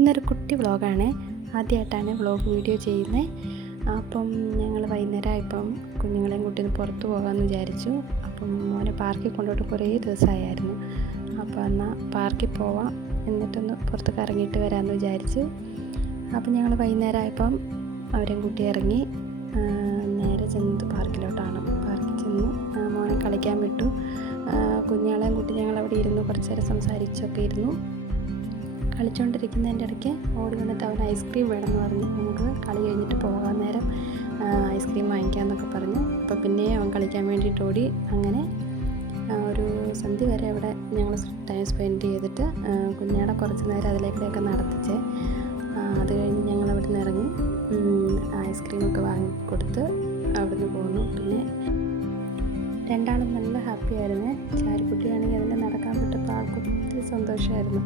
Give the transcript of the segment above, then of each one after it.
ഇന്നൊരു കുട്ടി വ്ളോഗാണ്. ആദ്യമായിട്ടാണ് വ്ളോഗ് വീഡിയോ ചെയ്യുന്നത്. അപ്പം ഞങ്ങൾ വൈകുന്നേരമായപ്പം കുഞ്ഞുങ്ങളെയും കൂട്ടി പുറത്ത് പോകാമെന്ന് വിചാരിച്ചു. അപ്പം മോനെ പാർക്കിൽ കൊണ്ടുപോയിട്ട് കുറേ ദിവസമായിരുന്നു. അപ്പോൾ എന്നാൽ പാർക്കിൽ പോവാം, എന്നിട്ടൊന്ന് പുറത്തൊക്കെ ഇറങ്ങിയിട്ട് വരാമെന്ന് വിചാരിച്ചു. അപ്പം ഞങ്ങൾ വൈകുന്നേരമായപ്പം അവരെയും കൂട്ടി ഇറങ്ങി നേരെ ചെന്നത് പാർക്കിലോട്ടാണ്. പാർക്കിൽ ചെന്ന് മോനെ കളിക്കാൻ വിട്ടു. കുഞ്ഞുങ്ങളെയും കൂട്ടി ഞങ്ങൾ അവിടെ ഇരുന്നു, കുറച്ച് നേരം സംസാരിച്ചൊക്കെ ഇരുന്നു. കളിച്ചുകൊണ്ടിരിക്കുന്നതിൻ്റെ ഇടയ്ക്ക് ഓടി വന്നിട്ട് അവൻ ഐസ്ക്രീം വേണമെന്ന് പറഞ്ഞു. നമുക്ക് കളി കഴിഞ്ഞിട്ട് പോകാൻ നേരം ഐസ്ക്രീം വാങ്ങിക്കാമെന്നൊക്കെ പറഞ്ഞു. അപ്പോൾ പിന്നെ അവൻ കളിക്കാൻ വേണ്ടിയിട്ട് ഓടി. അങ്ങനെ ഒരു സന്ധ്യ വരെ അവിടെ ഞങ്ങൾ ടൈം സ്പെൻഡ് ചെയ്തിട്ട് കുഞ്ഞാടെ കുറച്ച് നേരം അതിലേക്കൊക്കെ നടത്തിച്ച് അത് കഴിഞ്ഞ് ഞങ്ങൾ അവിടെ നിന്ന് ഇറങ്ങി ഐസ്ക്രീമൊക്കെ വാങ്ങിക്കൊടുത്ത് അവിടെ നിന്ന് പോന്നു. പിന്നെ രണ്ടാളും നല്ല ഹാപ്പി ആയിരുന്നു. ചാരുക്കുട്ടിയാണെങ്കിൽ അതിൽ നടക്കാൻ പറ്റപ്പോൾ ആൾക്കും ഒത്തിരി സന്തോഷമായിരുന്നു.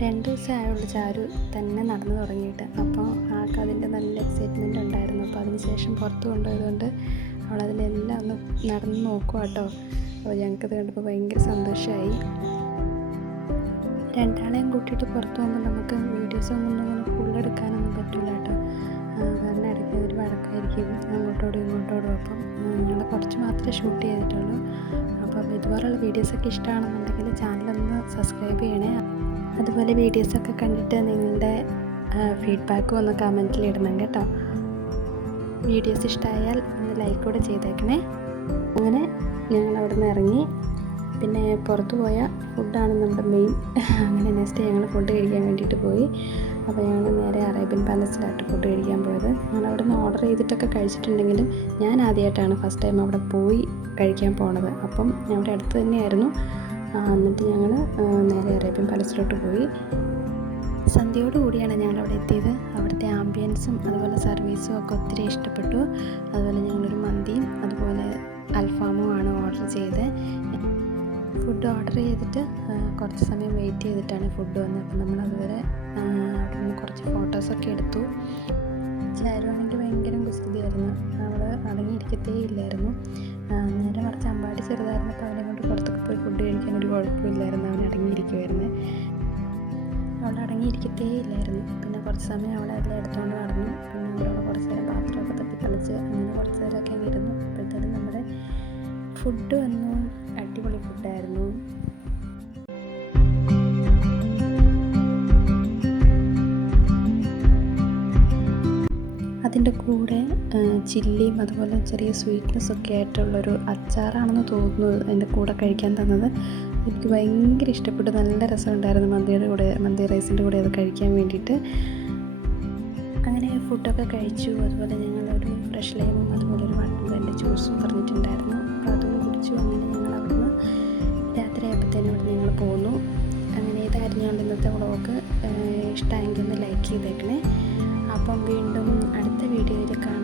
2 ദിവസമായുള്ള ചാരു തന്നെ നടന്നു തുടങ്ങിയിട്ട്. അപ്പോൾ ആൾക്ക് അതിൻ്റെ നല്ല എക്സൈറ്റ്മെൻറ്റ് ഉണ്ടായിരുന്നു. അപ്പോൾ അതിന് ശേഷം പുറത്ത് കൊണ്ടുപോയതുകൊണ്ട് അവളതിലെല്ലാം ഒന്ന് നടന്ന് നോക്കുക കേട്ടോ. അപ്പോൾ ഞങ്ങൾക്കത് കണ്ടപ്പോൾ ഭയങ്കര സന്തോഷമായി. രണ്ടാളെയും കൂട്ടിയിട്ട് പുറത്ത് പോകുമ്പോൾ നമുക്ക് വീഡിയോസൊന്നും അങ്ങനെ ഫുള്ളെടുക്കാനൊന്നും പറ്റില്ല കേട്ടോ. കാരണം ഇടയ്ക്ക് ഒരു വഴക്കായിരിക്കും അങ്ങോട്ടോടും ഇങ്ങോട്ടോടും. അപ്പം ഞങ്ങൾ കുറച്ച് മാത്രമേ ഷൂട്ട് ചെയ്തിട്ടുള്ളൂ. അപ്പം ഇതുപോലുള്ള വീഡിയോസൊക്കെ ഇഷ്ടമാണെന്നുണ്ടെങ്കിൽ ചാനലൊന്ന് സബ്സ്ക്രൈബ് ചെയ്യണേ. അതുപോലെ വീഡിയോസൊക്കെ കണ്ടിട്ട് നിങ്ങളുടെ ഫീഡ്ബാക്കും ഒന്ന് കമൻറ്റിൽ ഇടണം കേട്ടോ. വീഡിയോസ് ഇഷ്ടമായാൽ ഒന്ന് ലൈക്ക് കൂടെ ചെയ്തേക്കണേ. അങ്ങനെ ഞങ്ങൾ അവിടെ നിന്ന് ഇറങ്ങി. പിന്നെ പുറത്ത് പോയ ഫുഡാണ് നമ്മുടെ മെയിൻ. അങ്ങനെ നെക്സ്റ്റ് ഞങ്ങൾ ഫുഡ് കഴിക്കാൻ വേണ്ടിയിട്ട് പോയി. അപ്പോൾ ഞങ്ങൾ നേരെ അറേബ്യൻ പാലസിലായിട്ട് ഫുഡ് കഴിക്കാൻ പോയത്. ഞങ്ങൾ അവിടെ നിന്ന് ഓർഡർ ചെയ്തിട്ടൊക്കെ കഴിച്ചിട്ടുണ്ടെങ്കിലും ഞാൻ ആദ്യമായിട്ടാണ് ഫസ്റ്റ് ടൈം അവിടെ പോയി കഴിക്കാൻ പോണത്. അപ്പം അവിടെ അടുത്ത് തന്നെയായിരുന്നു. എന്നിട്ട് ഞങ്ങൾ നേരെ അറേബ്യൻ പാലസിലോട്ട് പോയി. സന്ധ്യയോടുകൂടിയാണ് ഞങ്ങളവിടെ എത്തിയത്. അവിടുത്തെ ആംബിയൻസും അതുപോലെ സർവീസും ഒക്കെ ഒത്തിരി ഇഷ്ടപ്പെട്ടു. അതുപോലെ ഞങ്ങളൊരു മന്തിയും അതുപോലെ അൽഫാമും ആണ് ഓർഡർ ചെയ്തത്. ഫുഡ് ഓർഡർ ചെയ്തിട്ട് കുറച്ച് സമയം വെയിറ്റ് ചെയ്തിട്ടാണ് ഫുഡ് വന്നത്. അപ്പം നമ്മളതുവരെ അവിടെ നിന്ന് കുറച്ച് ഫോട്ടോസൊക്കെ എടുത്തു. ചാരുവാണെങ്കിൽ ഭയങ്കര കുസൃതിയായിരുന്നു. അവൾ അടങ്ങിയിരിക്കത്തേ ഇല്ലായിരുന്നു. നേരെ മറിച്ച് അമ്പാടി ചെറുതായിരുന്നപ്പോൾ അവനെ കൊണ്ട് പുറത്തൊക്കെ പോയി ഫുഡ് കഴിക്കാൻ ഒരു കുഴപ്പമില്ലായിരുന്നു. അവൻ അടങ്ങിയിരിക്കുമായിരുന്നു. അവൾ അടങ്ങിയിരിക്കത്തേ ഇല്ലായിരുന്നു. പിന്നെ കുറച്ച് സമയം അവളെ അതിൽ എടുത്തുകൊണ്ട് നടന്നു. പിന്നെ അവളവിടെ കുറച്ച് നേരം പാത്രമൊക്കെ തപ്പി കളിച്ച് അങ്ങനെ കുറച്ച് നേരമൊക്കെ അങ്ങ് ഇരുന്നു. അപ്പോഴത്തേനും നമ്മുടെ ഫുഡ് വന്നു. അടിപൊളി ഫുഡായിരുന്നു. അതിൻ്റെ കൂടെ ചില്ലിയും അതുപോലെ ചെറിയ സ്വീറ്റ്നെസ്സൊക്കെ ആയിട്ടുള്ളൊരു അച്ചാറാണെന്ന് തോന്നുന്നു അതിൻ്റെ കൂടെ കഴിക്കാൻ തന്നത്. എനിക്ക് ഭയങ്കര ഇഷ്ടപ്പെട്ടു. നല്ല രസമുണ്ടായിരുന്നു മന്തി റൈസിൻ്റെ കൂടെ അത് കഴിക്കാൻ വേണ്ടിയിട്ട്. അങ്ങനെ ഫുഡൊക്കെ കഴിച്ചു. അതുപോലെ ഞങ്ങളൊരു ഫ്രഷ് ലൈമും അതുപോലെ ഒരു വാട്ടർമെലൻ്റെ ജ്യൂസും പറഞ്ഞിട്ടുണ്ടായിരുന്നു. അപ്പോൾ അതും കുടിച്ചു. അങ്ങനെ ഞങ്ങൾ അവിടുന്ന് രാത്രിയായപ്പോഴത്തേനും അവിടെ ഞങ്ങൾ പോന്നു. അങ്ങനെ ഇതായിരുന്നു ഞങ്ങൾ ഇന്നത്തെ വ്ളോഗ്. ഇഷ്ടമെങ്കിൽ ഒന്ന് ലൈക്ക് ചെയ്തേക്കണേ. അപ്പം വീണ്ടും അടുത്ത വീഡിയോയിൽ കാണാം.